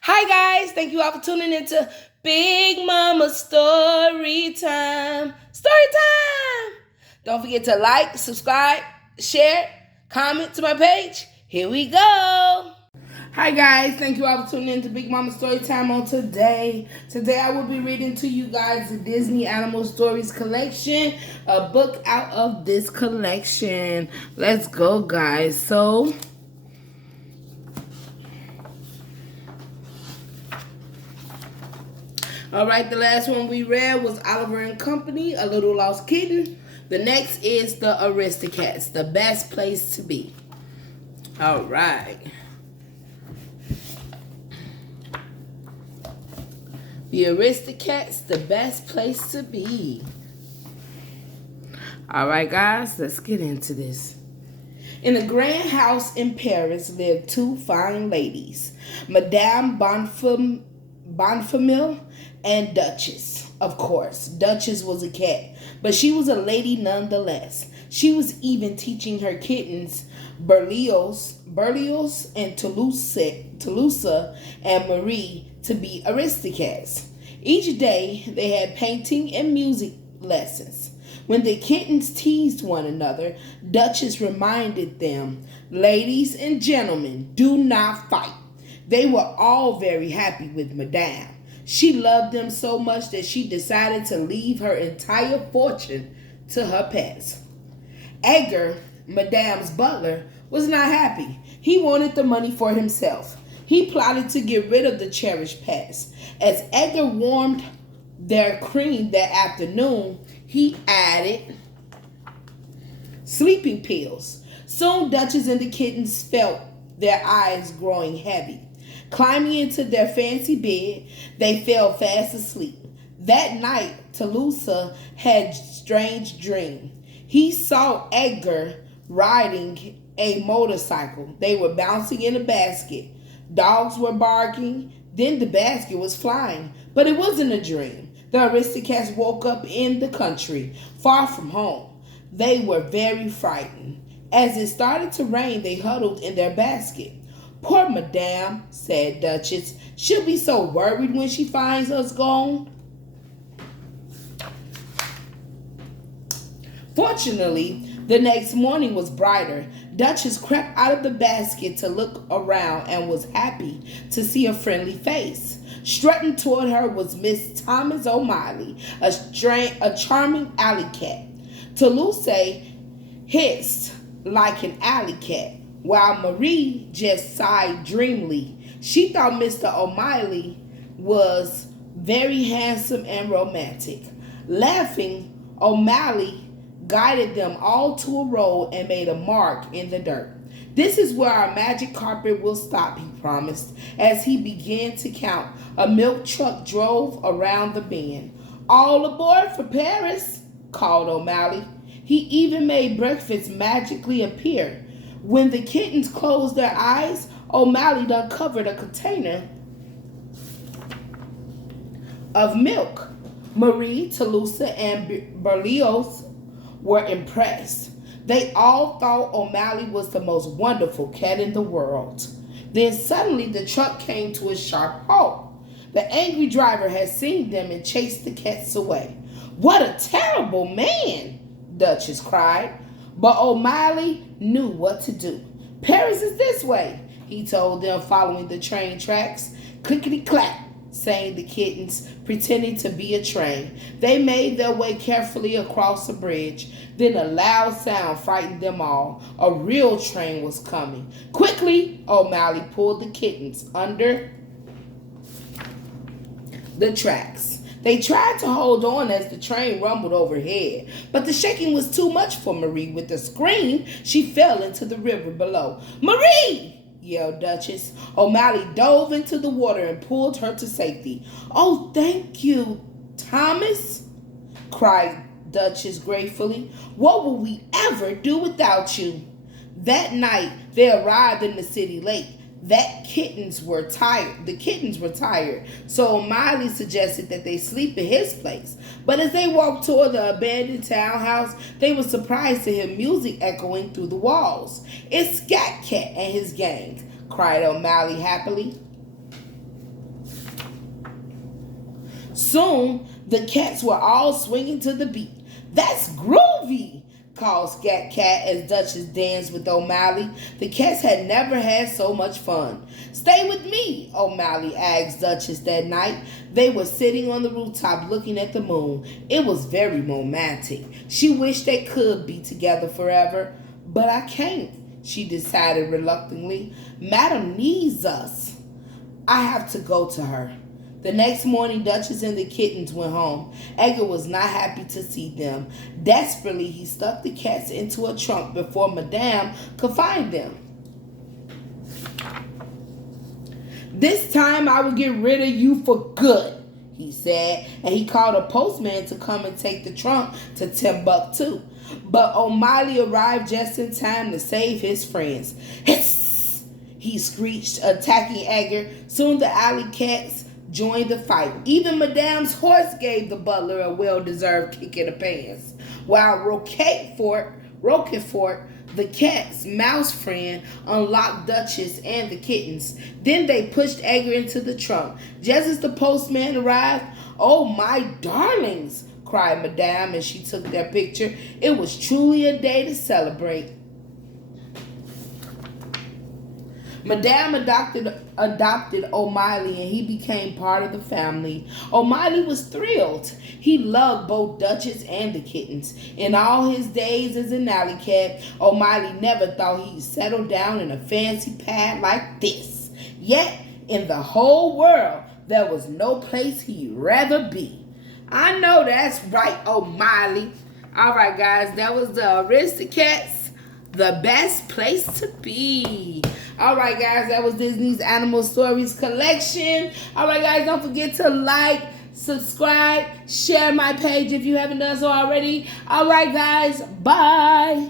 Hi guys, thank you all for tuning into Big Mama Story Time. Story time! Don't forget to like, subscribe, share, comment to my page. Here we go. Hi guys, thank you all for tuning into Big Mama Story Time on today. Today I will be reading to you guys the Disney Animal Stories collection, a book out of this collection. Let's go guys. All right, the last one we read was Oliver and Company, A Little Lost Kitten. The next is the Aristocats, The Best Place to Be. All right. The Aristocats, The Best Place to Be. All right, guys, let's get into this. In a grand house in Paris lived two fine ladies, Madame Bonfamille and Duchess. Of course, Duchess was a cat, but she was a lady nonetheless. She was even teaching her kittens, Berlioz and Toulouse and Marie, to be Aristocats. Each day they had painting and music lessons. When the kittens teased one another, Duchess reminded them, "Ladies and gentlemen, do not fight." They were all very happy with Madame. She loved them so much that she decided to leave her entire fortune to her pets. Edgar, Madame's butler, was not happy. He wanted the money for himself. He plotted to get rid of the cherished pets. As Edgar warmed their cream that afternoon, he added sleeping pills. Soon Duchess and the kittens felt their eyes growing heavy. Climbing into their fancy bed, they fell fast asleep. That night, Toulouse had a strange dream. He saw Edgar riding a motorcycle. They were bouncing in a basket. Dogs were barking. Then the basket was flying. But it wasn't a dream. The Aristocats woke up in the country, far from home. They were very frightened. As it started to rain, they huddled in their basket. "Poor Madame," said Duchess. "She'll be so worried when she finds us gone." Fortunately, the next morning was brighter. Duchess crept out of the basket to look around and was happy to see a friendly face. Strutting toward her was Miss Thomas O'Malley, a charming alley cat. Toulouse hissed like an alley cat, while Marie just sighed dreamily. She thought Mr. O'Malley was very handsome and romantic. Laughing, O'Malley guided them all to a road and made a mark in the dirt. "This is where our magic carpet will stop," he promised, as he began to count. A milk truck drove around the bend. "All aboard for Paris," called O'Malley. He even made breakfast magically appear. When the kittens closed their eyes, O'Malley uncovered a container of milk. Marie, Toulouse, and Berlioz were impressed. They all thought O'Malley was the most wonderful cat in the world. Then suddenly the truck came to a sharp halt. The angry driver had seen them and chased the cats away. "What a terrible man!" Duchess cried. But O'Malley knew what to do. "Paris is this way," he told them, following the train tracks. Clickety-clack, sang the kittens, pretending to be a train. They made their way carefully across the bridge. Then a loud sound frightened them all. A real train was coming. Quickly, O'Malley pulled the kittens under the tracks. They tried to hold on as the train rumbled overhead, but the shaking was too much for Marie. With a scream, she fell into the river below. "Marie!" yelled Duchess. O'Malley dove into the water and pulled her to safety. "Oh, thank you, Thomas," cried Duchess gratefully. "What will we ever do without you?" That night, they arrived in the city late. The kittens were tired, so O'Malley suggested that they sleep at his place. But as they walked toward the abandoned townhouse, they were surprised to hear music echoing through the walls. "It's Scat Cat and his gang," cried O'Malley happily. Soon, the cats were all swinging to the beat. "That's groovy," called Scat Cat as Duchess danced with O'Malley. The cats had never had so much fun. "Stay with me," O'Malley asked Duchess that night. They were sitting on the rooftop looking at the moon. It was very romantic. She wished they could be together forever. "But I can't," she decided reluctantly. "Madam needs us. I have to go to her." The next morning, Duchess and the kittens went home. Edgar was not happy to see them. Desperately, he stuffed the cats into a trunk before Madame could find them. "This time I will get rid of you for good," he said, and he called a postman to come and take the trunk to Timbuktu. But O'Malley arrived just in time to save his friends. "Hiss!" he screeched, attacking Edgar. Soon the alley cats joined the fight. Even Madame's horse gave the butler a well-deserved kick in the pants. While Roquefort, the cat's mouse friend, unlocked Duchess and the kittens. Then they pushed Edgar into the trunk. Just as the postman arrived, "Oh, my darlings," cried Madame as she took their picture. It was truly a day to celebrate. Madame adopted O'Malley and he became part of the family. O'Malley was thrilled. He loved both Duchess and the kittens. In all his days as an alley cat, O'Malley never thought he'd settle down in a fancy pad like this. Yet, in the whole world, there was no place he'd rather be. I know that's right, O'Malley. All right, guys, that was the Aristocats. The best place to be. All right, guys, that was Disney's Animal Stories collection. All right, guys, don't forget to like, subscribe, share my page if you haven't done so already. All right, guys, bye.